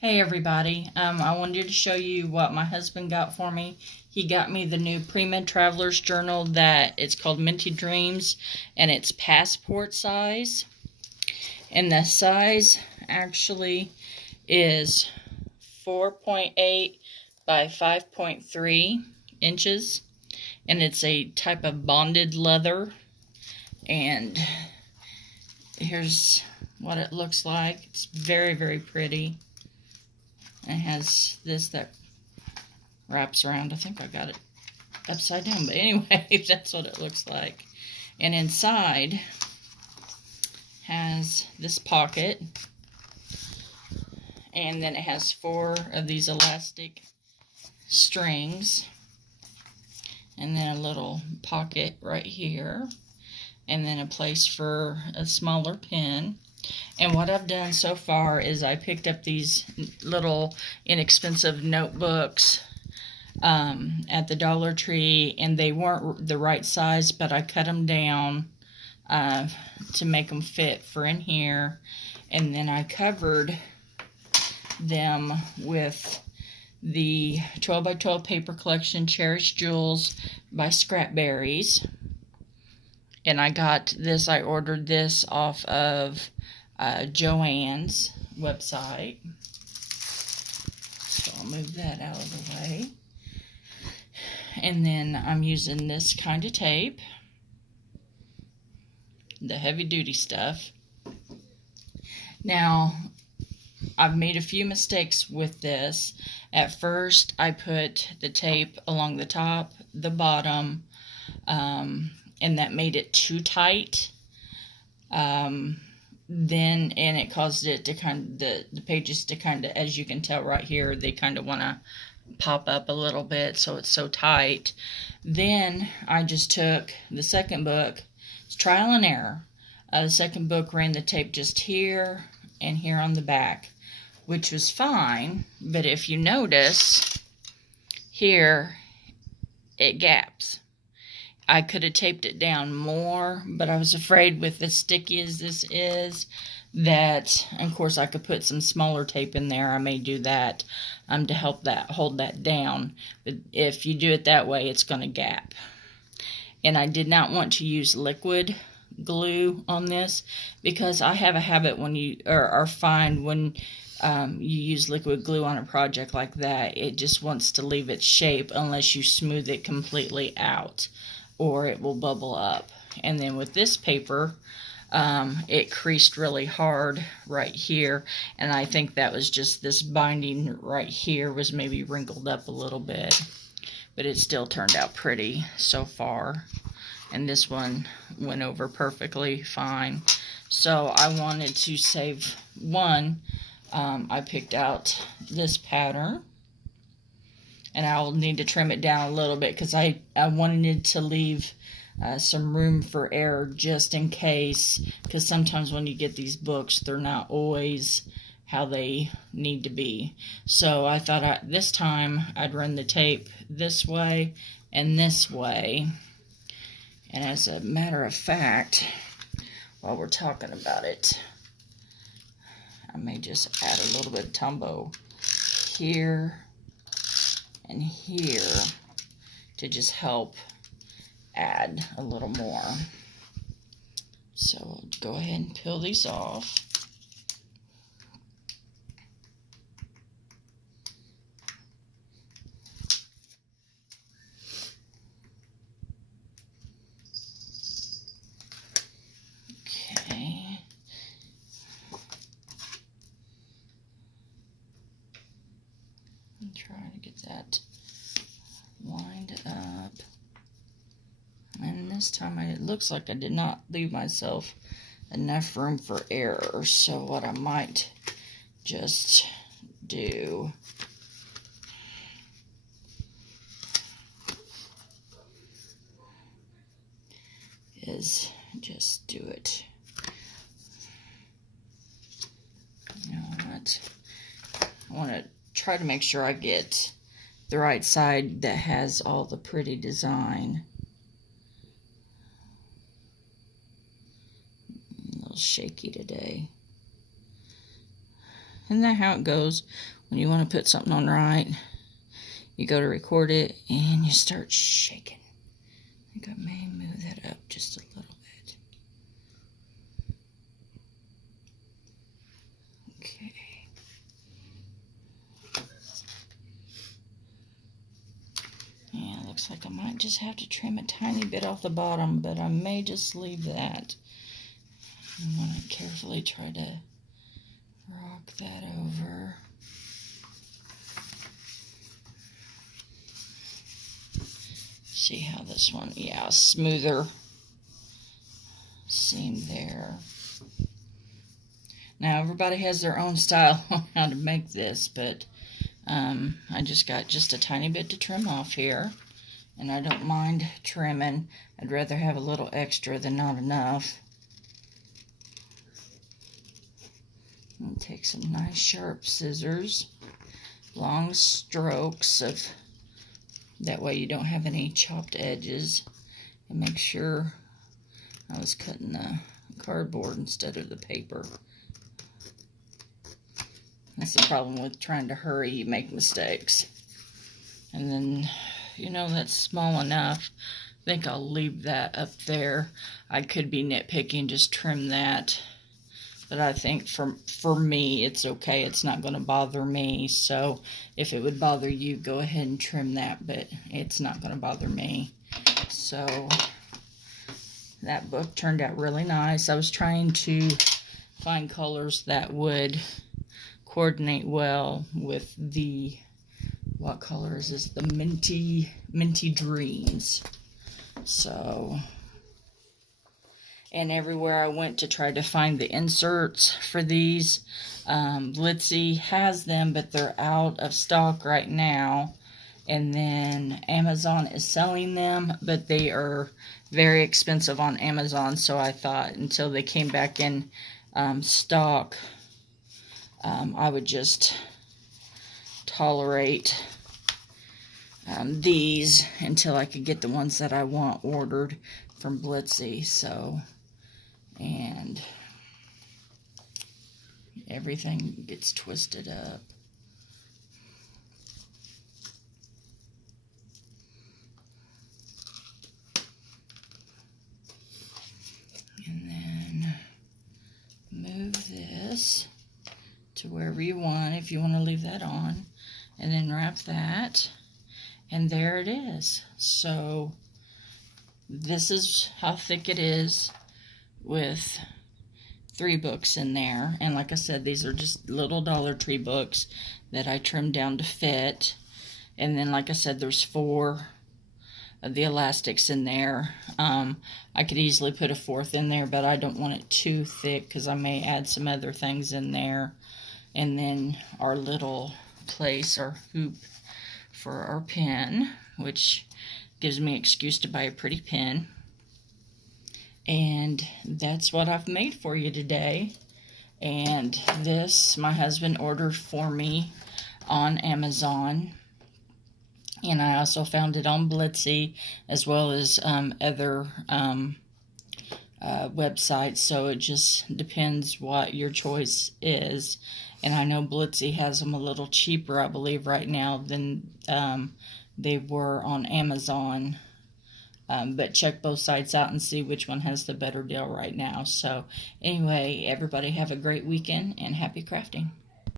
Hey everybody, I wanted to show you what my husband got for me. He got me the new Prima Traveler's Journal that it's called Minty Dreams, and it's passport size. And the size actually is 4.8 by 5.3 inches, and it's a type of bonded leather. And here's what it looks like. It's very, very pretty. It has this that wraps around. I think I got it upside down, but anyway, that's what it looks like. And inside has this pocket, and then it has 4 of these elastic strings, and then a little pocket right here, and then a place for a smaller pen. And what I've done so far is I picked up these little inexpensive notebooks at the Dollar Tree, and they weren't the right size, but I cut them down to make them fit for in here. And then I covered them with the 12 by 12 paper collection Cherished Jewels by Scrapberries. And I got this, I ordered this off of Joann's website. So I'll move that out of the way. And then I'm using this kind of tape, the heavy duty stuff. Now, I've made a few mistakes with this. At first, I put the tape along the top, the bottom, and that made it too tight. Then it caused it to kind of, the pages to kind of, as you can tell right here, they kind of want to pop up a little bit, so it's so tight. Then I just took the second book. It's trial and error. The second book ran the tape just here and here on the back, which was fine, but if you notice here, it gaps. I could have taped it down more, but I was afraid with as sticky as this is that, of course, I could put some smaller tape in there. I may do that to help that hold that down. But if you do it that way, it's going to gap. And I did not want to use liquid glue on this because I have a habit when you find when you use liquid glue on a project like that, it just wants to leave its shape unless you smooth it completely out, or it will bubble up. And then with this paper, it creased really hard right here, and I think that was just this binding right here was maybe wrinkled up a little bit, but it still turned out pretty so far. And this one went over perfectly fine. So I wanted to save one. I picked out this pattern, and I'll need to trim it down a little bit because I wanted to leave some room for error just in case, because sometimes when you get these books, they're not always how they need to be. So I thought this time I'd run the tape this way and this way. And as a matter of fact, while we're talking about it, I may just add a little bit of Tombow here and here to just help add a little more. So I'll go ahead and peel these off. Okay. I'm trying to get that lined up. And this time it looks like I did not leave myself enough room for error. So what I might just do is just do it. You know what? I want to try to make sure I get the right side that has all the pretty design. A little shaky today. Isn't that how it goes? When you want to put something on right, you go to record it and you start shaking. I think I may move that up just a little bit. Okay. Yeah, looks like I might just have to trim a tiny bit off the bottom, but I may just leave that. I'm going to carefully try to rock that over. See how this one, yeah, smoother seam there. Now everybody has their own style on how to make this, but I just got just a tiny bit to trim off here, and I don't mind trimming. I'd rather have a little extra than not enough. And take some nice sharp scissors, long strokes of, that way you don't have any chopped edges, and make sure I was cutting the cardboard instead of the paper. That's the problem with trying to hurry, you make mistakes. And then, you know, that's small enough. I think I'll leave that up there. I could be nitpicking, just trim that. But I think for me, it's okay. It's not going to bother me. So if it would bother you, go ahead and trim that. But it's not going to bother me. So that book turned out really nice. I was trying to find colors that would coordinate well with the, what color is this? The Minty Dreams. So, and everywhere I went to try to find the inserts for these, Blitsy has them, but they're out of stock right now. And then Amazon is selling them, but they are very expensive on Amazon. So I thought until they came back in stock, I would just tolerate these until I could get the ones that I want ordered from Blitsy. So, and everything gets twisted up. And then move this to wherever you want, if you want to leave that on, and then wrap that, and there it is. So this is how thick it is with 3 books in there. And like I said, these are just little Dollar Tree books that I trimmed down to fit. And then like I said, there's 4 of the elastics in there. I could easily put a 4th in there, but I don't want it too thick because I may add some other things in there. And then our little place, our hoop for our pen, which gives me an excuse to buy a pretty pen. And that's what I've made for you today. And this, my husband ordered for me on Amazon. And I also found it on Blitsy, as well as other websites. So it just depends what your choice is. And I know Blitsy has them a little cheaper, I believe, right now than they were on Amazon. But check both sites out and see which one has the better deal right now. So anyway, everybody have a great weekend and happy crafting.